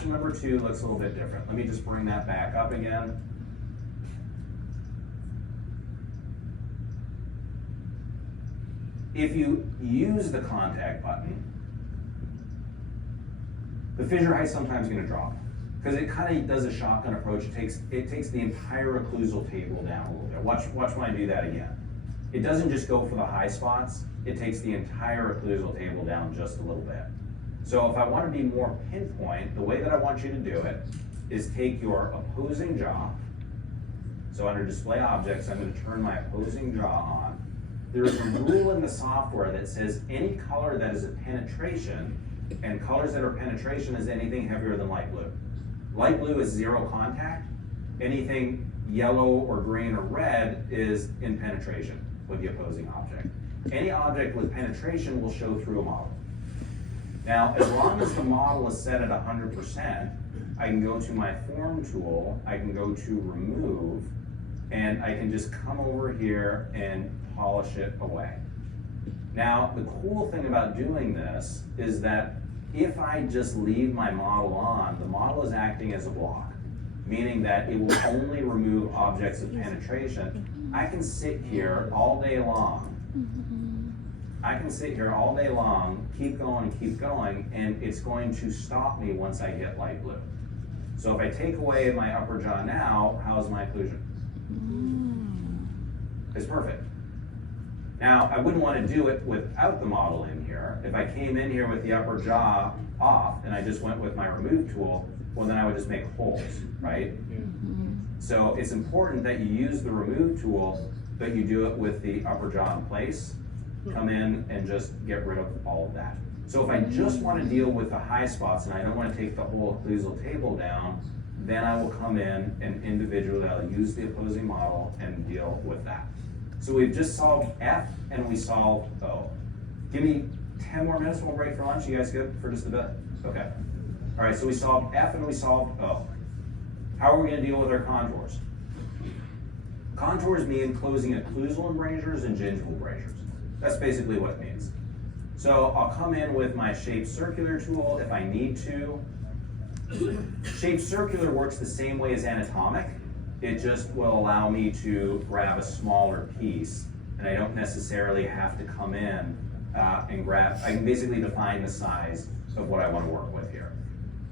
option number 2 looks a little bit different. Let me just bring that back up again. If you use the contact button, the fissure height's sometimes going to drop because it kind of does a shotgun approach. It takes the entire occlusal table down a little bit. Watch when I do that again. It doesn't just go for the high spots. It takes the entire occlusal table down just a little bit. So if I want to be more pinpoint, the way that I want you to do it is take your opposing jaw. So under display objects, I'm going to turn my opposing jaw on. There is a rule in the software that says any color that is a penetration, and colors that are penetration is anything heavier than light blue. Light blue is 0 contact. Anything yellow or green or red is in penetration with the opposing object. Any object with penetration will show through a model. Now, as long as the model is set at 100%, I can go to my form tool, I can go to remove, and I can just come over here and polish it away. Now, the cool thing about doing this is that if I just leave my model on, the model is acting as a block, meaning that it will only remove objects of penetration. I can sit here all day long. I can sit here all day long, keep going, and it's going to stop me once I hit light blue. So if I take away my upper jaw now, how's my occlusion? It's perfect. Now, I wouldn't want to do it without the model in here. If I came in here with the upper jaw off and I just went with my remove tool, well, then I would just make holes, right? So it's important that you use the remove tool, but you do it with the upper jaw in place. Come in and just get rid of all of that. So if I just want to deal with the high spots and I don't want to take the whole occlusal table down, then I will come in and individually I'll use the opposing model and deal with that. So we've just solved F and we solved O. Give me 10 more minutes, we'll break for lunch. You guys good for just a bit? Okay. All right, so we solved F and we solved O. How are we going to deal with our contours? Contours mean closing occlusal embrasures and gingival embrasures. That's basically what it means. So I'll come in with my shape circular tool if I need to. Shape circular works the same way as anatomic. It just will allow me to grab a smaller piece, and I don't necessarily have to come in and grab. I can basically define the size of what I want to work with here.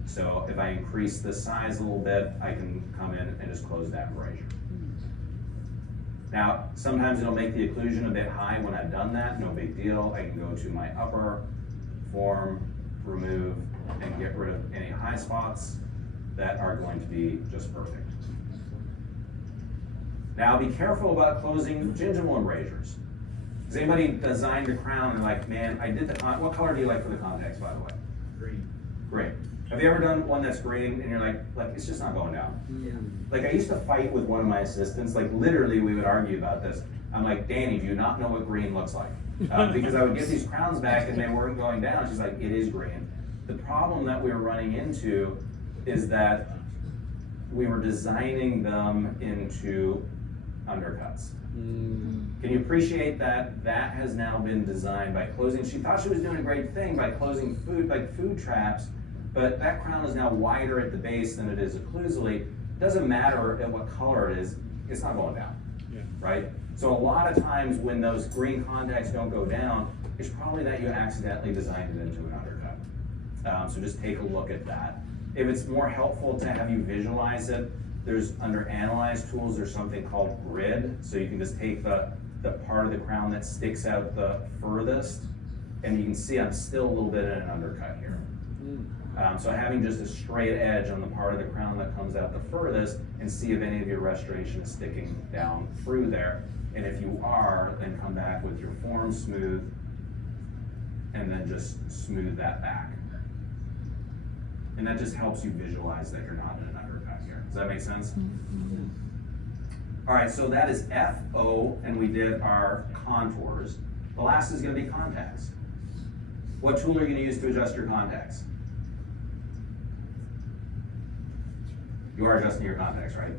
So if I increase the size a little bit, I can come in and just close that embrasure. Now, sometimes it'll make the occlusion a bit high when I've done that, no big deal. I can go to my upper, form, remove, and get rid of any high spots that are going to be just perfect. Now be careful about closing gingival embrasures. Has anybody designed a crown and like, man, I did the, what color do you like for the contacts, by the way? Green. Great. Have you ever done one that's green and you're like it's just not going down? Yeah. Like I used to fight with one of my assistants, like literally we would argue about this. I'm like, Danny, do you not know what green looks like? Because I would get these crowns back and they weren't going down. She's like, it is green. The problem that we were running into is that we were designing them into undercuts. Can you appreciate that that has now been designed by closing? She thought she was doing a great thing by closing food, like food traps, but that crown is now wider at the base than it is occlusally. It doesn't matter at what color it is, it's not going down, right? So a lot of times when those green contacts don't go down, it's probably that you accidentally designed it into an undercut. So just take a look at that. If it's more helpful to have you visualize it, there's under Analyze Tools, there's something called Grid. So you can just take the part of the crown that sticks out the furthest, and you can see I'm still a little bit in an undercut here. So having just a straight edge on the part of the crown that comes out the furthest, and see if any of your restoration is sticking down through there. And if you are, then come back with your form smooth, and then just smooth that back. And that just helps you visualize that you're not in an undercut here. Does that make sense? All right, so that is F, O, and we did our contours. The last is going to be contacts. What tool are you going to use to adjust your contacts? You are adjusting your contacts, right?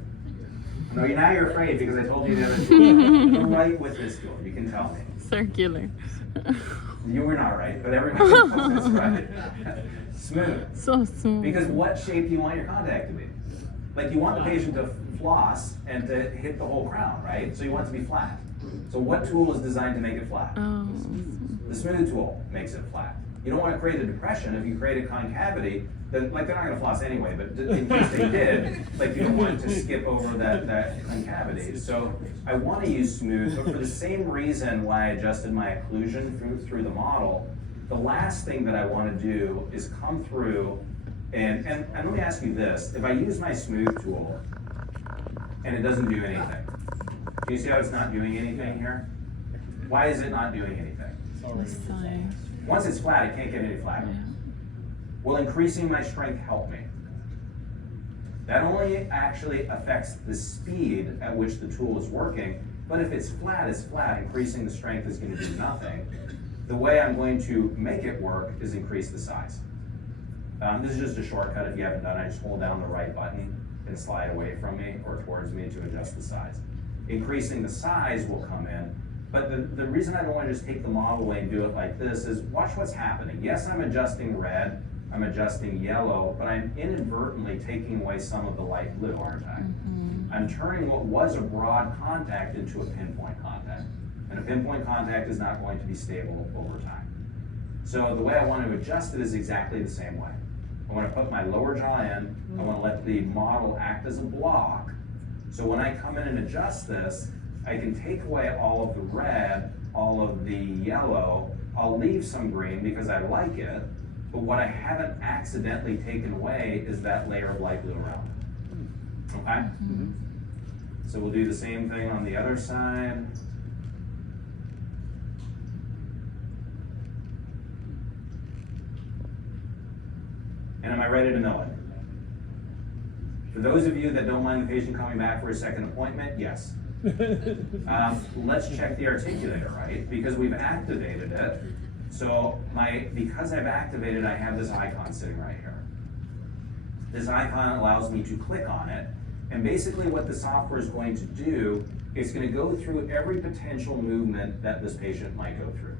No, now you're afraid because I told you the other tool. You're right with this tool. You can tell me. Circular. You were not right, but everybody else is right. Smooth. So smooth. Because what shape do you want your contact to be? Like you want the patient to floss and to hit the whole crown, right? So you want it to be flat. So what tool is designed to make it flat? Oh. The smooth tool makes it flat. You don't want to create a depression. If you create a concavity, then like they're not going to floss anyway, but in case they did, like you don't want it to skip over that concavity. So I want to use smooth, but for the same reason why I adjusted my occlusion through the model, the last thing that I want to do is come through and let me ask you this. If I use my smooth tool and it doesn't do anything, do you see how it's not doing anything here? Why is it not doing anything? Once it's flat, it can't get any flatter. Yeah. Will increasing my strength help me? That only actually affects the speed at which the tool is working, but if it's flat, increasing the strength is going to do nothing. The way I'm going to make it work is increase the size. This is just a shortcut if you haven't done it. I just hold down the right button and slide away from me or towards me to adjust the size. Increasing the size will come in, but the reason I don't want to just take the model away and do it like this is watch what's happening. Yes, I'm adjusting red, I'm adjusting yellow, but I'm inadvertently taking away some of the light blue, aren't I? Mm-hmm. I'm turning what was a broad contact into a pinpoint contact. And a pinpoint contact is not going to be stable over time. So the way I want to adjust it is exactly the same way. I want to put my lower jaw in, I want to let the model act as a block. So when I come in and adjust this, I can take away all of the red, all of the yellow, I'll leave some green because I like it, but what I haven't accidentally taken away is that layer of light blue around it. Okay? Mm-hmm. So we'll do the same thing on the other side. And am I ready to mill it? For those of you that don't mind the patient coming back for a second appointment, yes. Let's check the articulator, right? Because we've activated it. So because I've activated, I have this icon sitting right here. This icon allows me to click on it. And basically what the software is going to do, it's going to go through every potential movement that this patient might go through.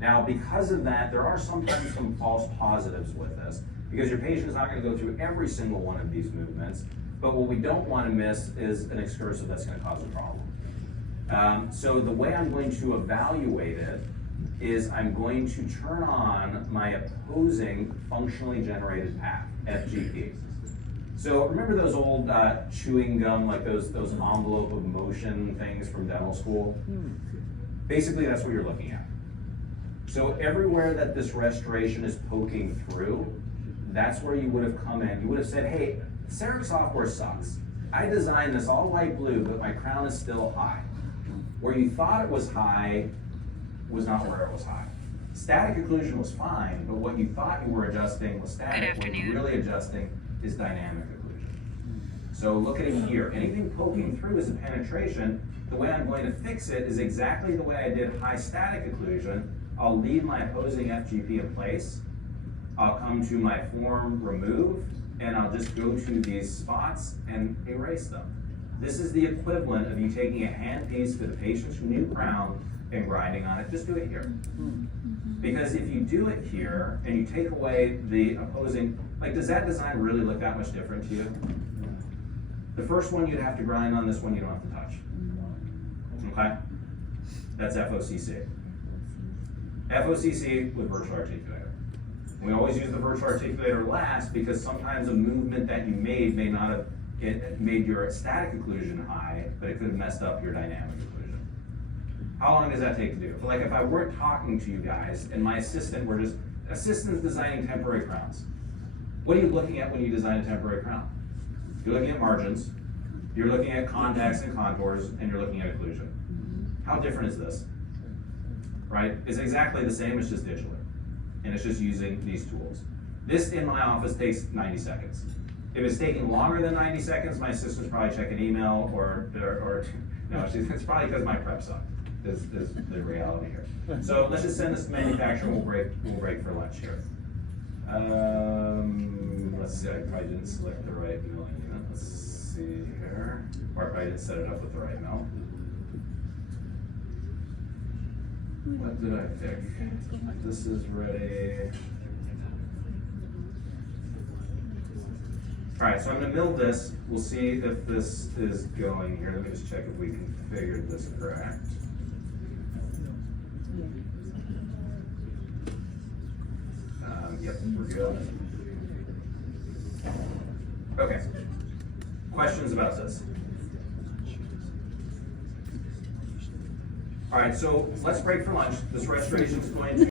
Now, because of that, there are sometimes some false positives with this, because your patient is not going to go through every single one of these movements, but what we don't want to miss is an excursive that's going to cause a problem. So the way I'm going to evaluate it is I'm going to turn on my opposing functionally generated path, FGP. So remember those old chewing gum, like those envelope of motion things from dental school? Basically, that's what you're looking at. So everywhere that this restoration is poking through, that's where you would have come in. You would have said, hey, Cerec software sucks. I designed this all light blue, but my crown is still high. Where you thought it was high was not where it was high. Static occlusion was fine, but what you thought you were adjusting was static. What you're really adjusting is dynamic occlusion. So look at it here. Anything poking through is a penetration. The way I'm going to fix it is exactly the way I did high static occlusion. I'll leave my opposing FGP in place. I'll come to my form remove, and I'll just go to these spots and erase them. This is the equivalent of you taking a handpiece for the patient's new crown and grinding on it. Just do it here. Because if you do it here and you take away the opposing, like does that design really look that much different to you? The first one you'd have to grind on, this one you don't have to touch. Okay? That's FOCC. FOCC with virtual articulator. We always use the virtual articulator last because sometimes a movement that you made may not have made your static occlusion high, but it could have messed up your dynamic occlusion. How long does that take to do? Like if I weren't talking to you guys and my assistant were just, assistants designing temporary crowns. What are you looking at when you design a temporary crown? You're looking at margins, you're looking at contacts and contours, and you're looking at occlusion. How different is this? Right? It's exactly the same, it's just digitally. And it's just using these tools. This in my office takes 90 seconds. If it's taking longer than 90 seconds, my assistant's probably checking email or no, it's probably because my prep sucked, is the reality here. So let's just send this to manufacturer, we'll break for lunch here. Let's see, I probably didn't select the right milling unit. Let's see here. Or I probably didn't set it up with the right mill. What did I pick? This is ready. Alright, so I'm gonna mill this. We'll see if this is going here. Let me just check if we configured this correct. Yep, we're good. Okay. Questions about this? All right, so let's break for lunch. This restoration is going to